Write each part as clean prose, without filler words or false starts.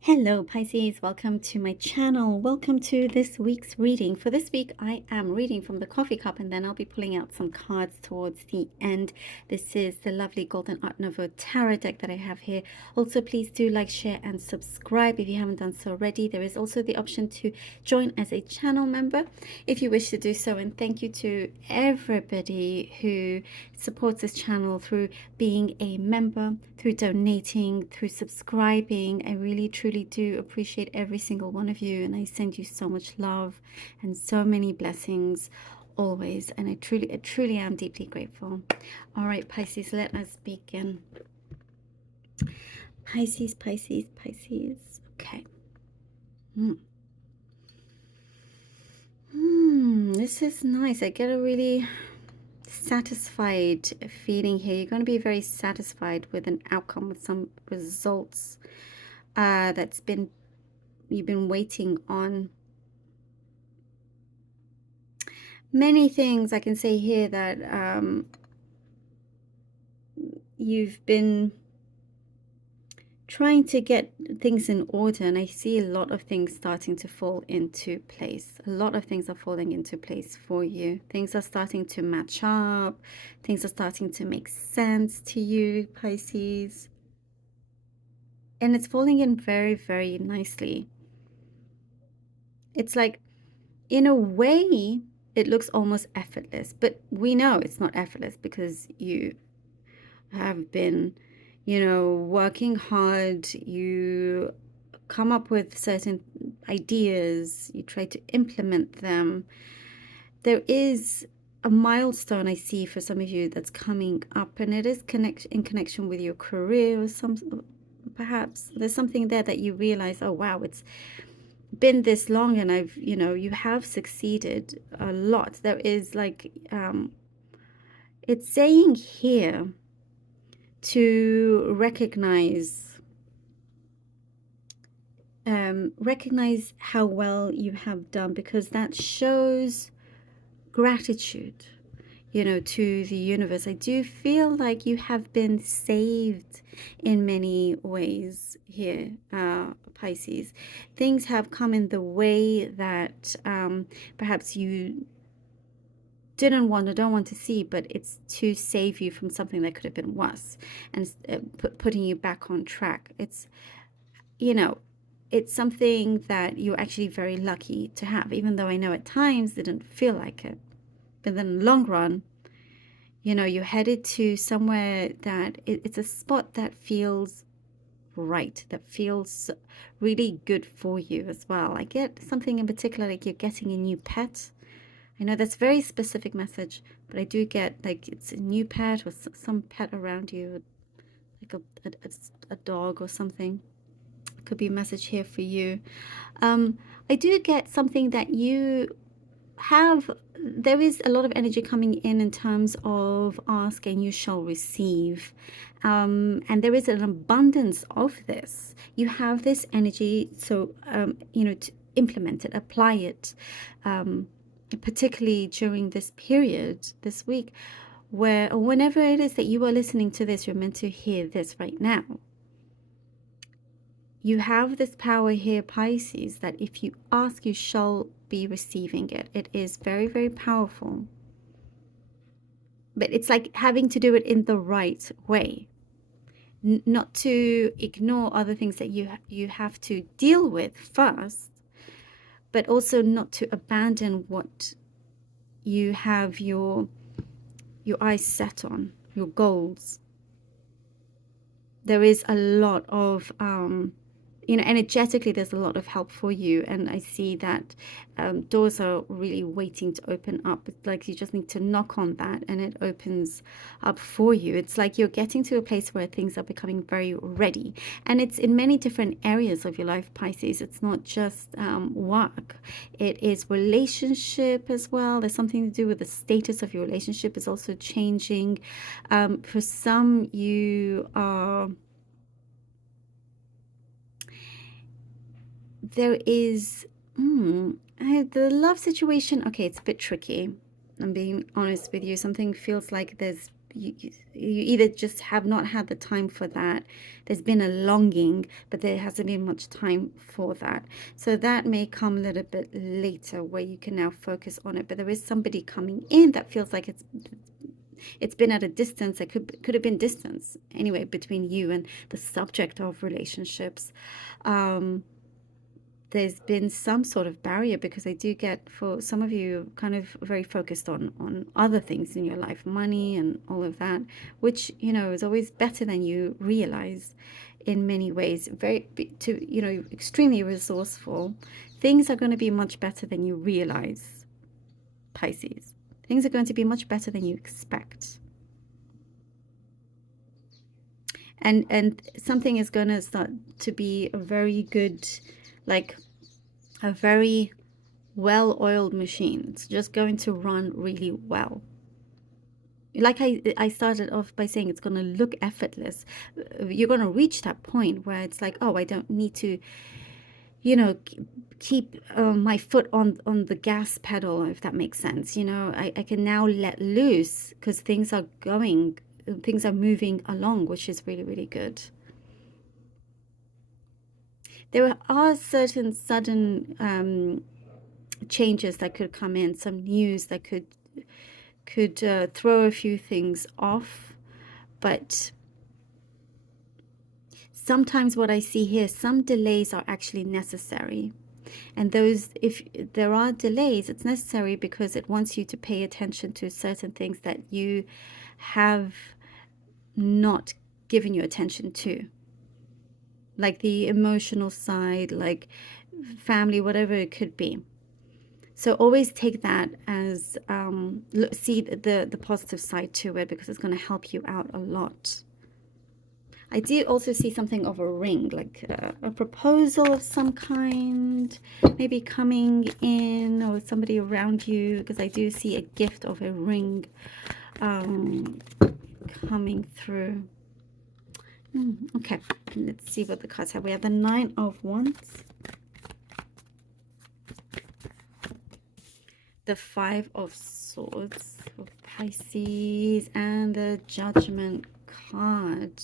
Hello Pisces, welcome to my channel. Welcome to this week's reading. For this week, I am reading from the coffee cup and then I'll be pulling out some cards towards the end. This is the lovely Golden Art Nouveau Tarot deck that I have here. Also, please do like, share and subscribe if you haven't done so already. There is also the option to join as a channel member if you wish to do so. And thank you to everybody who supports this channel through being a member, through donating, through subscribing. I really truly do appreciate every single one of you, and I send you so much love and so many blessings always, and I truly am deeply grateful. All right, Pisces, let us begin. Pisces, Pisces, Pisces. Okay. This is nice. I get a really satisfied feeling here. You're going to be very satisfied with an outcome, with some results you've been waiting on. Many things I can say here that you've been trying to get things in order, and I see a lot of things starting to fall into place. A lot of things are falling into place for you. Things are starting to match up. Things are starting to make sense to you, Pisces. And it's falling in very, very nicely. It's like, in a way, it looks almost effortless, but we know it's not effortless because you have been, working hard. You come up with certain ideas, you try to implement them. There is a milestone I see for some of you that's coming up, and it is in connection with your career, or perhaps there's something there that you realize, oh wow, it's been this long and you have succeeded a lot. There is like it's saying here to recognize how well you have done, because that shows gratitude, to the universe. I do feel like you have been saved in many ways here, Pisces. Things have come in the way that perhaps you didn't want or don't want to see, but it's to save you from something that could have been worse and putting you back on track. It's, it's something that you're actually very lucky to have, even though I know at times it didn't feel like it. But then in the long run, you're headed to somewhere that it's a spot that feels right, that feels really good for you as well. I get something in particular, like you're getting a new pet. I know that's a very specific message, but I do get like it's a new pet or some pet around you, like a dog or something. Could be a message here for you. I do get something that you have. There is a lot of energy coming in terms of ask and you shall receive, and there is an abundance of this. You have this energy, so to implement it, apply it, particularly during this period, this week, or whenever it is that you are listening to this, you're meant to hear this right now. You have this power here, Pisces, that if you ask, you shall be receiving it. It is very, very powerful. But it's like having to do it in the right way. Not to ignore other things that you have to deal with first, but also not to abandon what you have your eyes set on, your goals. There is a lot of energetically, there's a lot of help for you, and I see that doors are really waiting to open up. It's like you just need to knock on that and it opens up for you. It's like you're getting to a place where things are becoming very ready, and it's in many different areas of your life, Pisces. It's not just work, it is relationship as well. There's something to do with the status of your relationship is also changing. For some, you are there is the love situation. Okay, it's a bit tricky. I'm being honest with you. Something feels like there's you either just have not had the time for that. There's been a longing, but there hasn't been much time for that. So that may come a little bit later, where you can now focus on it. But there is somebody coming in that feels like it's been at a distance. It could have been distance anyway between you and the subject of relationships. There's been some sort of barrier, because I do get, for some of you, kind of very focused on other things in your life, money and all of that, which, you know, is always better than you realize in many ways. Extremely resourceful. Things are going to be much better than you realize, Pisces. Things are going to be much better than you expect. And something is going to start to be a very good, like a very well-oiled machine. It's just going to run really well. Like I started off by saying, it's going to look effortless. You're going to reach that point where it's like, oh, I don't need to, you know, keep my foot on the gas pedal, if that makes sense. You know, I can now let loose, because things are moving along, which is really, really good. There are certain sudden changes that could come in, some news that could throw a few things off. But sometimes what I see here, some delays are actually necessary. And those, if there are delays, it's necessary because it wants you to pay attention to certain things that you have not given your attention to, like the emotional side, like family, whatever it could be. So always take that as, see the positive side to it, because it's going to help you out a lot. I do also see something of a ring, like a proposal of some kind, maybe coming in, or somebody around you, because I do see a gift of a ring coming through. Okay, let's see what the cards have. We have the Nine of Wands, the Five of Swords for Pisces, and the Judgment card.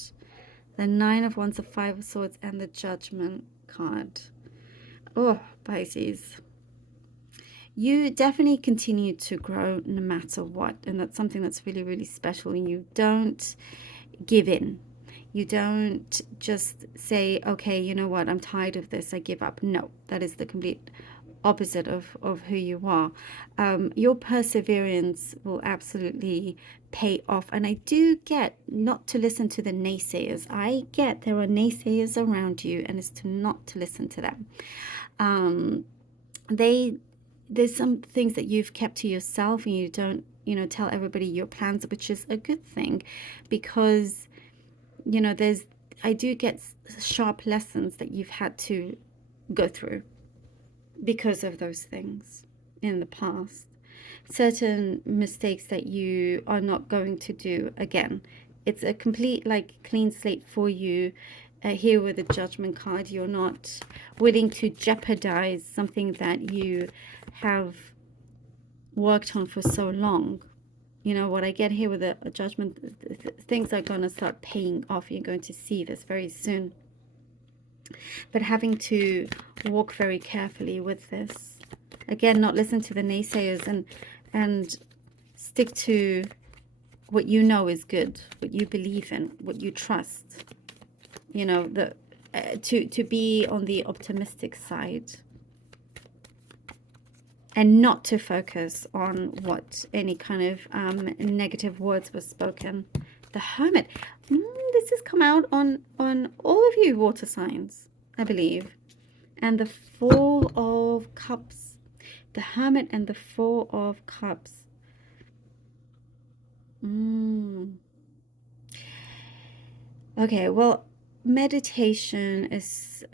The Nine of Wands, the Five of Swords, and the Judgment card. Oh, Pisces. You definitely continue to grow no matter what. And that's something that's really, really special. And you don't give in. You don't just say, okay, you know what, I'm tired of this, I give up. No, that is the complete opposite of who you are. Your perseverance will absolutely pay off. And I do get not to listen to the naysayers. I get there are naysayers around you, and it's not to listen to them. There's some things that you've kept to yourself, and you don't, you know, tell everybody your plans, which is a good thing, because, you know, I do get sharp lessons that you've had to go through because of those things in the past. Certain mistakes that you are not going to do again. It's a complete, like, clean slate for you. Here with the Judgment card, you're not willing to jeopardize something that you have worked on for so long. You know, what I get here with a Judgment, things are going to start paying off. You're going to see this very soon. But having to walk very carefully with this. Again, not listen to the naysayers, and stick to what you know is good, what you believe in, what you trust. You know, to be on the optimistic side. And not to focus on what any kind of negative words were spoken. The Hermit. This has come out on all of you water signs, I believe. And the Four of Cups. The Hermit and the Four of Cups. Okay, well, meditation is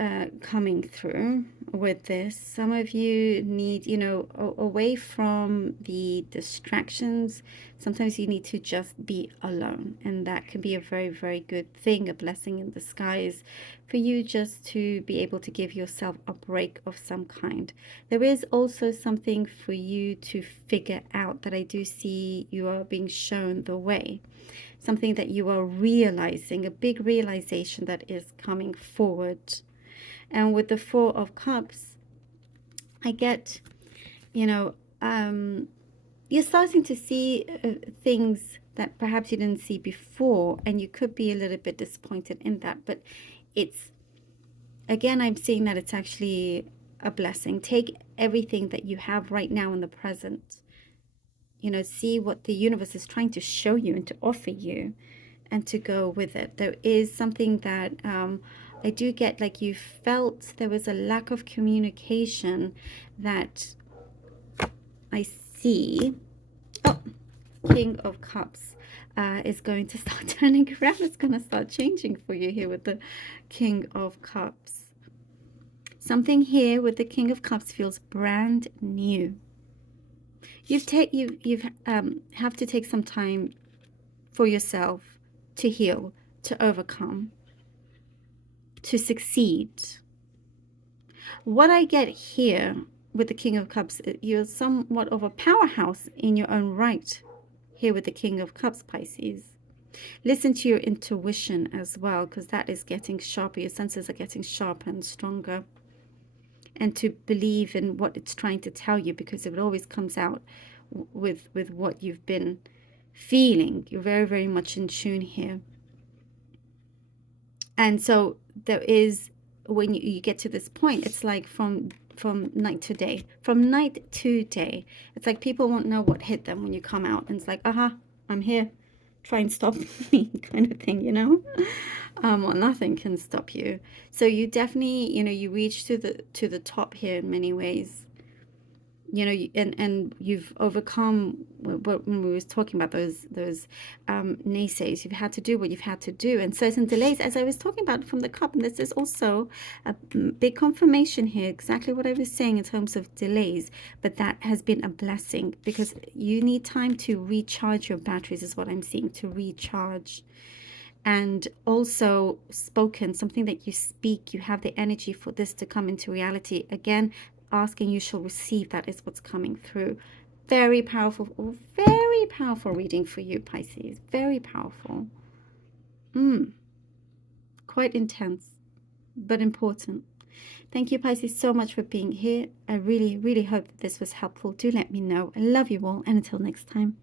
coming through with this. Some of you need, you know, away from the distractions. Sometimes you need to just be alone, and that can be a very, very good thing, a blessing in disguise for you, just to be able to give yourself a break of some kind. There is also something for you to figure out, that I do see you are being shown the way. Something that you are realizing, a big realization that is coming forward. And with the Four of Cups, I get, you know, you're starting to see things that perhaps you didn't see before, and you could be a little bit disappointed in that. But it's, again, I'm seeing that it's actually a blessing. Take everything that you have right now in the present, you know, see what the universe is trying to show you and to offer you, and to go with it. There is something that I do get, like you felt there was a lack of communication that I see. Oh, King of Cups is going to start turning around. It's going to start changing for you here with the King of Cups. Something here with the King of Cups feels brand new. You have to take some time for yourself to heal, to overcome, to succeed. What I get here with the King of Cups, you're somewhat of a powerhouse in your own right here with the King of Cups, Pisces. Listen to your intuition as well, because that is getting sharper. Your senses are getting sharper and stronger. And to believe in what it's trying to tell you, because it always comes out with what you've been feeling. You're very, very much in tune here. And so there is, when you get to this point, it's like from night to day. From night to day. It's like people won't know what hit them when you come out. And it's like, aha, I'm here. Try and stop me, kind of thing, you know? Well, nothing can stop you. So you definitely, you know, you reach to the top here in many ways. You know, and you've overcome when we was talking about those naysays. You've had to do what you've had to do, and certain delays, as I was talking about from the cup. And this is also a big confirmation here, exactly what I was saying in terms of delays. But that has been a blessing, because you need time to recharge your batteries, is what I'm seeing, to recharge. And also spoken, something that you speak, you have the energy for this to come into reality. Again, asking, you shall receive. That is what's coming through. Very powerful reading for you, Pisces. Very powerful. Quite intense, but important. Thank you, Pisces, so much for being here. I really, really hope that this was helpful. Do let me know. I love you all, and until next time.